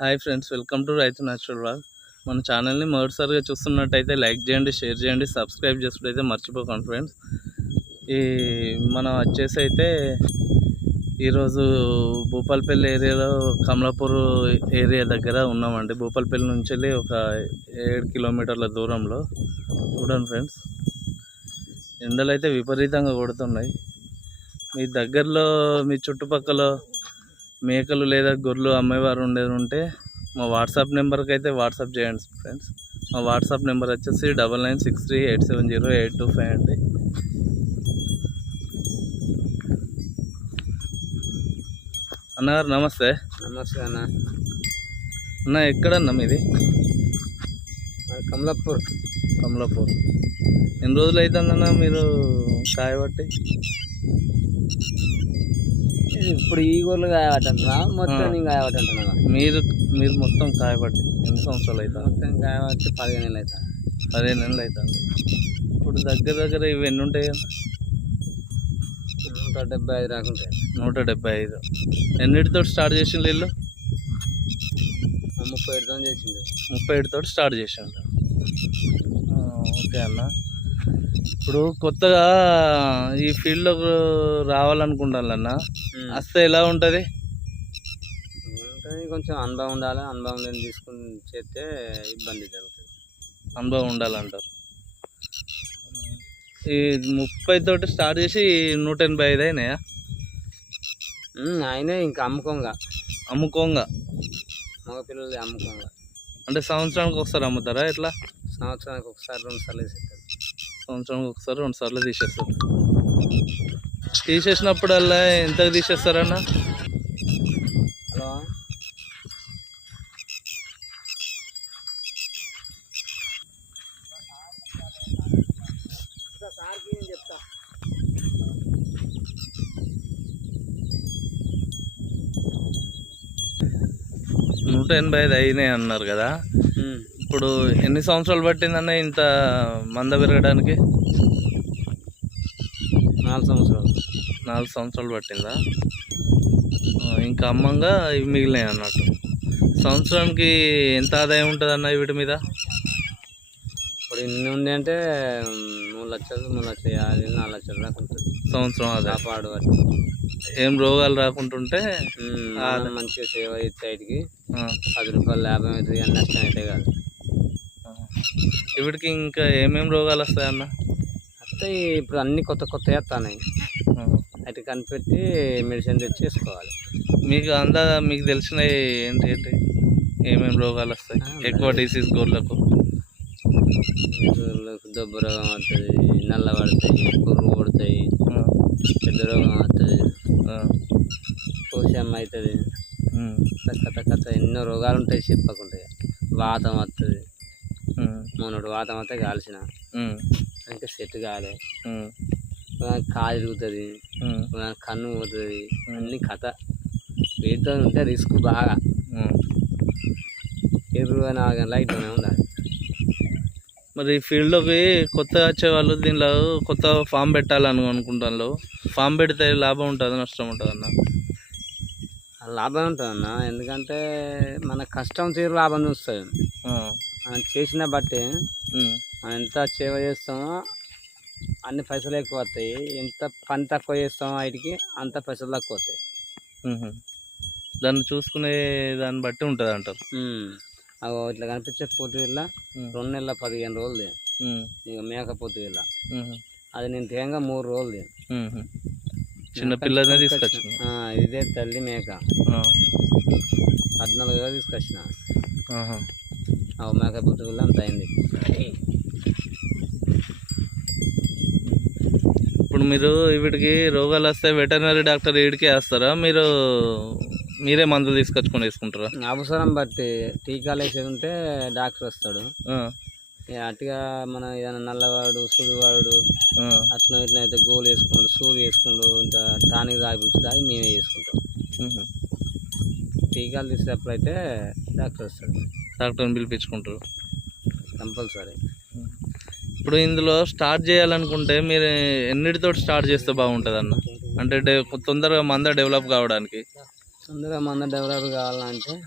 Hi friends welcome to రైతు natural wall. మన ఛానల్ని మొదటిసారిగా చూస్తున్నట్టయితే లైక్ చేయండి షేర్ చేయండి సబ్స్క్రైబ్ చేసుకుంటే మర్చిపోకండి ఫ్రెండ్స్. ఈ మనం వచ్చేసి అయితే ఈరోజు భూపాలపల్లి ఏరియాలో కమలాపూర్ ఏరియా దగ్గర ఉన్నామండి. భూపాలపల్లి నుంచి వెళ్ళి ఒక ఏడు కిలోమీటర్ల దూరంలో. చూడండి ఫ్రెండ్స్ ఎండలు అయితే విపరీతంగా కొడుతున్నాయి. మీ దగ్గరలో మీ చుట్టుపక్కల మేకలు లేదా గొర్రెలు అమ్మేవారు ఉండేది ఉంటే మా వాట్సాప్ నెంబర్కి అయితే వాట్సాప్ చేయండి ఫ్రెండ్స్. మా వాట్సాప్ నెంబర్ వచ్చేసి double nine six three eight seven zero eight two five అండి. అన్నగారు నమస్తే. నమస్తే అన్న. అన్న ఎక్కడన్నా మీది? కమలాపూర్. కమలాపూర్. ఎన్ని రోజులు అవుతుందన్న మీరు కాయబట్టి? ఇప్పుడు ఈ గొర్రెలు కాయబట్టంటున్నా మొత్తం. నేను కాయబట్టంటున్నా మీరు మీరు మొత్తం కాయబట్టి ఎన్ని సంవత్సరాలు అవుతుంది మొత్తం కాయబట్టి పదిహేను నెలలు అవుతా పదిహేను నెలలు అవుతుంది ఇప్పుడు దగ్గర దగ్గర ఇవి ఎన్ని ఉంటాయి కదా నూట డెబ్బై ఐదు రాకుంటే నూట డెబ్బై ఐదు. ఎన్నిటితో స్టార్ట్ చేసిండు ఇల్లు ముప్పై ఏడుతో చేసిండు. ముప్పై ఏడుతో స్టార్ట్ చేసిండు ఓకే అన్న. ఇప్పుడు కొత్తగా ఈ ఫీల్డ్లోకి రావాలనుకుంటాను అన్న వస్తే ఎలా ఉంటుంది? కొంచెం అనుభవం ఉండాలి. అనుభవం లేని తీసుకుని చేస్తే ఇబ్బంది జరుగుతుంది. అనుభవం ఉండాలంటారు. ఈ ముప్పై తోటి స్టార్ట్ చేసి నూట ఎనభై ఐదు అయినాయా? ఆయనే ఇంకా అమ్ముకోంగా. అమ్ముకోంగా. మగ పిల్లలు అమ్ముకోంగా. అంటే సంవత్సరానికి ఒకసారి అమ్ముతారా ఎట్లా? సంవత్సరానికి ఒకసారి రెండు సార్లు వేసేస్తారు సంవత్సరానికి ఒకసారి రెండు సార్లు తీసేస్తారు. తీసేసినప్పుడల్లా ఎంత తీసేస్తారన్న? హలో చెప్తా నూట ఎనభై ఐదు అయినాయి అన్నారు కదా? ఇప్పుడు ఎన్ని సంవత్సరాలు పట్టిందన్న ఇంత మంద పెరగడానికి? నాలుగు సంవత్సరాలు. నాలుగు సంవత్సరాలు పట్టిందా? ఇంకా అమ్మంగా ఇవి మిగిలినాయి అన్నట్టు. సంవత్సరానికి ఎంత ఆదాయం ఉంటుంది అన్న వీటి మీద? ఇప్పుడు ఇన్ని ఉంది అంటే మూడు లక్షలు మూడు లక్షల యాభై నాలుగు లక్షల దాకా ఉంటుంది. సంవత్సరం ఆదాయం. వాటి ఏం రోగాలు రాకుంటుంటే మంచిగా సేవ చేస్తే సైడ్కి పది రూపాయలు లాభం అవుతుంది అని నష్టం అయితే కాదు. వీటికి ఇంకా ఏమేం రోగాలు వస్తాయి అన్న? అయితే ఇప్పుడు అన్ని కొత్త కొత్త వేస్తున్నాయి. అయితే కనిపెట్టి మెడిసిన్ తెచ్చి వేసుకోవాలి మీకు అందా మీకు తెలిసిన ఏంటి ఏంటి? ఏమేం రోగాలు వస్తాయి? ఎక్కువ డిసీజ్ గోర్లకు గొర్రెలకు దెబ్బ రోగం వస్తుంది నల్ల పడతాయి పురుగు పడతాయి పెద్ద రోగం వస్తుంది కోశం అవుతుంది ఉమ్, కథ కథ ఎన్నో రోగాలు ఉంటాయి చెప్పకుండా వాతం వస్తుంది మొన్నటి వాతం వస్తే కాల్చిన. ఇంకా సెట్ కాలే. కాలు తిరుగుతుంది కన్ను పోతుంది అన్ని కథ. వీటితో ఉంటే రిస్క్ బాగా. ఇరవై నాలుగు గంటల ఇట్లోనే ఉండాలి. మరి ఈ ఫీల్డ్లోకి కొత్తగా వచ్చే వాళ్ళు దీనిలో కొత్త ఫామ్ పెట్టాలని అనుకుంటాను ఫామ్ పెడితే లాభం ఉంటుంది నష్టం ఉంటుంది అన్న? లాభం ఉంటుంది అన్న ఎందుకంటే మన కష్టం తీరు లాభం చూస్తుంది మనం చేసిన బట్టి మనం ఎంత సేవ చేస్తామో అన్ని పైసలు ఎక్కువ వస్తాయి. ఎంత పని తక్కువ చేస్తామో వాటికి అంత పైసలు తక్కువ వస్తాయి. దాన్ని చూసుకునే దాన్ని బట్టి ఉంటుంది అంటారు. అగో ఇట్లా కనిపించే పోతు వీళ్ళ రెండు నెలల పదిహేను రోజులు ఇక మేక పోతు వీళ్ళ అది నేను తేంగా మూడు రోజులు. చిన్న పిల్లనే ఇదే తల్లి మేక. పద్నాలుగు తీసుకొచ్చిన. ఆ మేక వీళ్ళ అంత అయింది. ఇప్పుడు మీరు వీటికి రోగాలు వస్తే వెటర్నరీ డాక్టర్ వీడికి వేస్తారా? మీరు మీరే మందులు తీసుకొచ్చుకొని వేసుకుంటారా? అవసరం బట్టి టీకాలు వేసేది ఉంటే డాక్టర్ వస్తాడు. ఇక అటుగా మన ఏదైనా నల్లవాడు సుడివాడు అట్లా ఇట్లా అయితే గోలు వేసుకుంటాడు సూది వేసుకుంటాడు ఇంత టానిక్ తాగిపించి తాగి మేమే చేసుకుంటాం. టీకాలు తీసేటప్పుడు అయితే డాక్టర్ వస్తాడు. డాక్టర్ని పిలిపించుకుంటారు. కంపల్సరీ. ఇప్పుడు ఇందులో స్టార్ట్ చేయాలనుకుంటే మీరు ఎన్నిటితో స్టార్ట్ చేస్తే బాగుంటుంది అన్న అంటే డె- తొందరగా మంద డెవలప్ కావడానికి. తొందరగా మంద డెవలప్ కావాలంటే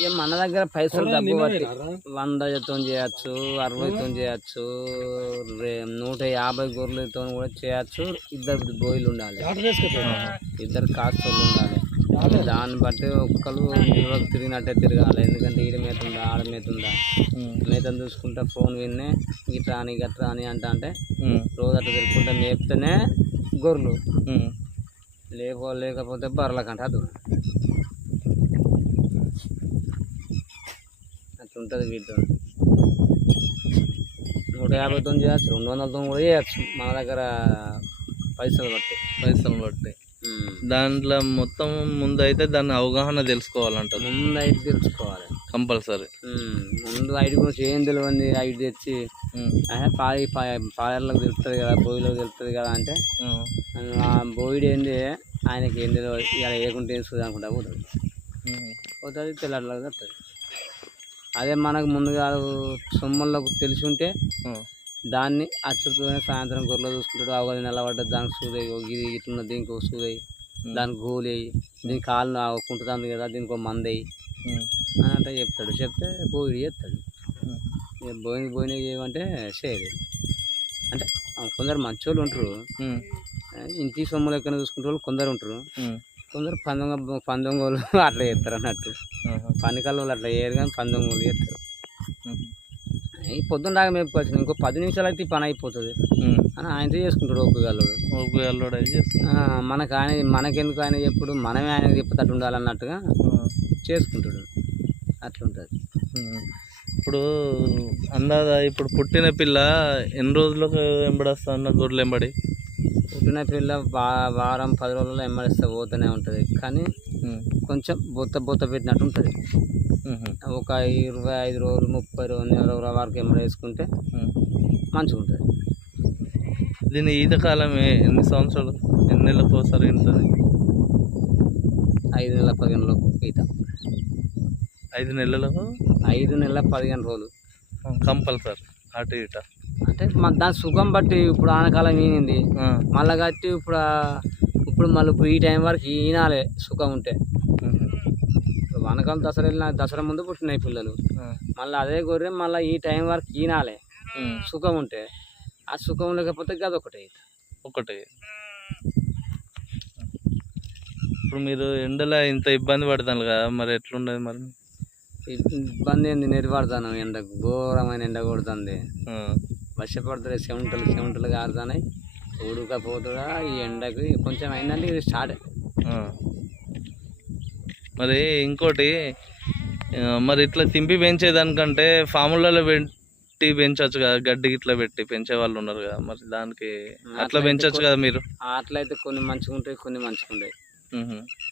ఇక మన దగ్గర పైసలు డబ్బు బట్టి వందతో చేయొచ్చు అరవైతో చేయొచ్చు రే- నూట యాభై గొర్రెలతో కూడా చేయొచ్చు. ఇద్దరు బోయిలు ఉండాలి ఇద్దరు కాస్తోళ్ళు ఉండాలి. దాన్ని బట్టి ఒక్కరు నిల్వకు తిరిగినట్టే తిరగాలి. ఎందుకంటే ఈడ మేత ఉందా ఆడ మేత ఉందా? మేతను చూసుకుంటే ఫోన్ విన్నే ఇట్లా అని గట్రా అని అంట అంటే రోజు అట్లా తిరుగుకుంటే మేపితేనే గొర్రెలు. ఉమ్. లేకో లేకపోతే బర్రెల కంట అది. అట్లా ఉంటుంది వీటితో నూట యాభైతో చేయొచ్చు రెండు వందలతో కూడా చేయొచ్చు మన దగ్గర పైసలు బట్టి పైసలు బట్టి. దాంట్లో మొత్తం ముందు అయితే దాని అవగాహన తెలుసుకోవాలంటారు ముందు ఐదు తెలుసుకోవాలి. కంపల్సరీ. ముందు ఐదు గురించి ఏం తెలియదు ఐదు తెచ్చి. "ఆహే, పాయి పాయర్లకు తెలుస్తుంది కదా బోయిలకు తెలుస్తుంది కదా అంటే ఆ బోయిడు ఏంది ఆయనకి ఏం తెలియదు ఇలా ఏం చూద్దాం అనుకుంటా పోతుంది. పోతుంది తెల్లట్లకు వస్తుంది అదే మనకు ముందుగా సొమ్ములకు తెలిసి ఉంటే దాన్ని అచ్చుతోనే సాయంత్రం గొర్రెలు చూసుకుంటాడు అవగది నిలబడ్డది దానికి సూదయ్యి ఇది ఇట్లున్న దీనికి ఒక సూదయ్యి దానికి గోలేయి దీనికి కాళ్ళు కుంటుతుంది కదా దీనికి ఒక మందేయి అని అంటే చెప్తాడు. చెప్తే బోయిడు చెప్తాడు ఇక బోయిన బోయిన చేయమంటే చేయలేదు. అంటే కొందరు మంచోళ్ళు ఉంటారు. ఇంటి సొమ్ములు ఎక్కడ చూసుకుంటే వాళ్ళు కొందరు ఉంటారు. కొందరు పందొంగ పందొంగోళ్ళు అట్లా చేస్తారు అన్నట్టు. పనికల్ వాళ్ళు అట్లా చేయరు కానీ పందొంగోళ్ళు చేస్తారు ఈ పొద్దున్న దాకా మేపుకొచ్చిన ఇంకో పది నిమిషాలు అయితే ఈ పని అయిపోతుంది. అని ఆయనతో చేసుకుంటాడు ఒప్పుగలడు ఉపయోగాలు అది మనకు ఆయన మనకెందుకు ఆయన చెప్పుడు? మనమే ఆయన చెప్పుతట్టు ఉండాలన్నట్టుగా చేసుకుంటాడు. అట్లుంటుంది. ఇప్పుడు అందాదా ఇప్పుడు పుట్టిన పిల్ల ఎన్ని రోజులకు ఎంబడస్తా అన్న గొర్రెలు ఎంబడి పుట్టిన పిల్ల వారం పది రోజుల్లో ఎమ్మడిస్తే పోతూనే ఉంటుంది. కానీ కొంచెం బొత్త బొత్త పెట్టినట్టు ఉంటుంది. ఒక ఇరవై ఐదు రోజులు ముప్పై రోజులు నెల రోజుల వరకు ఎమ్మడి వేసుకుంటే మంచిగా ఉంటుంది దీని ఈత కాలం ఎన్ని సంవత్సరాలు ఎన్ని నెలలకు ఒకసారి ఉంటుంది ఐదు నెలల పదిహేను లోపు ఈత. ఐదు నెలలకు? ఐదు నెలల పదిహేను రోజులు. కంపల్సరీ అటు ఇట అంటే మన దాని సుఖం బట్టి ఇప్పుడు ఆనకాలం ఈనింది. మళ్ళా కట్టి ఇప్పుడు ఇప్పుడు మళ్ళీ ఇప్పుడు ఈ టైం వరకు ఈనాలే సుఖం ఉంటే. వానకాలం దసరా వెళ్ళిన దసరా ముందు పుట్టినాయి పిల్లలు. మళ్ళీ అదే గొర్రె మళ్ళీ ఈ టైం వరకు ఈనాలే. సుఖం ఉంటే. ఆ సుఖం లేకపోతే గది ఒకటే. ఒకటి. ఇప్పుడు మీరు ఎండలో ఇంత ఇబ్బంది పడతాను కదా మరి ఎట్లుండదు మరి? ఇబ్బంది ఏంది? నెరపడతాను ఎండ ఘోరమైన ఎండ కొడుతుంది. ఆ, వర్షపడుతుంది చెమటలు చెమటలు కారుతున్నాయి ఉడకపోతుడా ఈ ఎండకి కొంచెం అయిందంటే ఇది స్టార్ట్. మరి ఇంకోటి మరి ఇట్లా తింపి పెంచేదానికంటే ఫాములలో పెట్టి పెంచవచ్చు కదా గడ్డి ఇట్లా పెట్టి పెంచే వాళ్ళు ఉన్నారు కదా మరి దానికి అట్లా పెంచవచ్చు కదా మీరు అట్లయితే కొన్ని మంచిగా ఉంటాయి కొన్ని మంచిగా ఉంటాయి.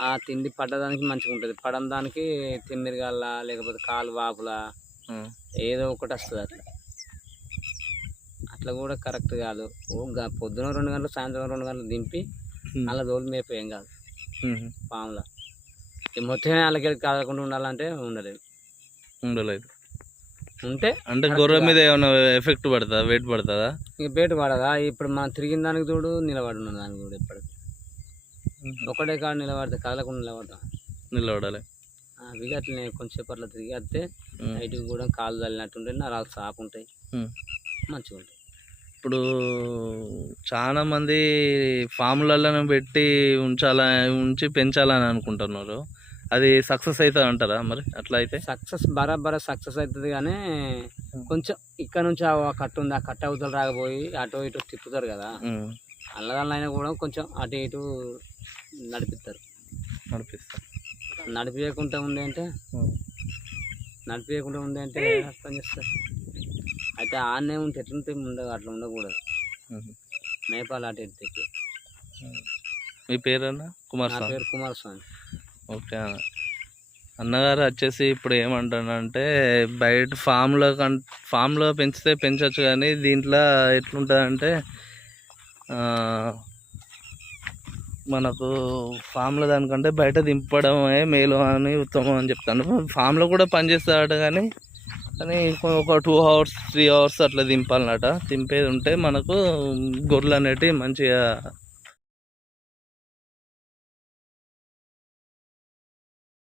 ఆ తిండి పడ్డదానికి మంచిగా ఉంటుంది పడని దానికి తిమ్మిరిగల్ల లేకపోతే కాలు వాపుల. ఏదో ఒకటి వస్తుంది అట్లా అట్లా కూడా కరెక్ట్ కాదు. ఓ పొద్దున రెండు గంటలు సాయంత్రం రెండు గంటలు దింపి. అలా తోలు మేపు ఏం కాదు. పాముల. ఈ మొత్తమే వాళ్ళకి కాదకుండా ఉండాలంటే ఉండలేదు. ఉండలేదు. ఉంటే అంటే గొర్రె మీద ఏమైనా ఎఫెక్ట్ పడుతుందా వెయిట్ పడుతుందా? ఇక బయట పడదా? ఇప్పుడు మనం తిరిగిన దానికి చూడు నిలబడి ఉన్న దానికి చూడు ఇప్పటికి ఒకటే కాడ నిలబడితే కదలకుండా నిలబడతాం. నిలబడాలి. అవి అట్లనే కొంచెం అట్లా తిరిగి వస్తే. నైట్కి కూడా కాలు చల్లినట్టు ఉంటాయి నరాలు సాపు ఉంటాయి. మంచిగా ఉంటాయి ఇప్పుడు చాలా మంది ఫామ్లలో పెట్టి ఉంచాల ఉంచి పెంచాలని అనుకుంటున్నారు. అది సక్సెస్ అవుతుంది అంటారా మరి? అట్లా అయితే? సక్సెస్ బరాబర సక్సెస్ అవుతుంది కానీ కొంచెం ఇక్కడ నుంచి ఆ కట్ట ఉంది ఆ కట్ట అవతల రాకపోయి అటు ఇటు తిప్పుతారు కదా. అల్లదాలైనా కూడా కొంచెం అటు ఇటు నడిపిస్తారు. నడిపిస్తా నడిపించకుండా ఉండే అంటే నడిపించకుండా ఉండే అంటే పని చేస్తారు? అయితే ఆడనే ఉంటే ఎట్లుంటే ఉండదు అట్లా ఉండకూడదు. మేపాలు అటు ఇటు తిప్పి మీ పేరన్నా? కుమార్ నా పేరు కుమారస్వామి ఓకే అన్న. అన్నగారు వచ్చేసి ఇప్పుడు ఏమంటానంటే బయట ఫామ్లో కం ఫామ్లో పెంచితే పెంచవచ్చు కానీ దీంట్లో ఎట్లుంటుందంటే మనకు ఫామ్లో దానికంటే బయట దింపడమే మేలు అని ఉత్తమం అని చెప్తాను. ఫామ్లో కూడా పనిచేస్తాడు కానీ కానీ ఒక టూ అవర్స్ త్రీ అవర్స్ అట్లా దింపాలన్నట దింపేది ఉంటే మనకు గొర్రెలు అనేటివి మంచిగా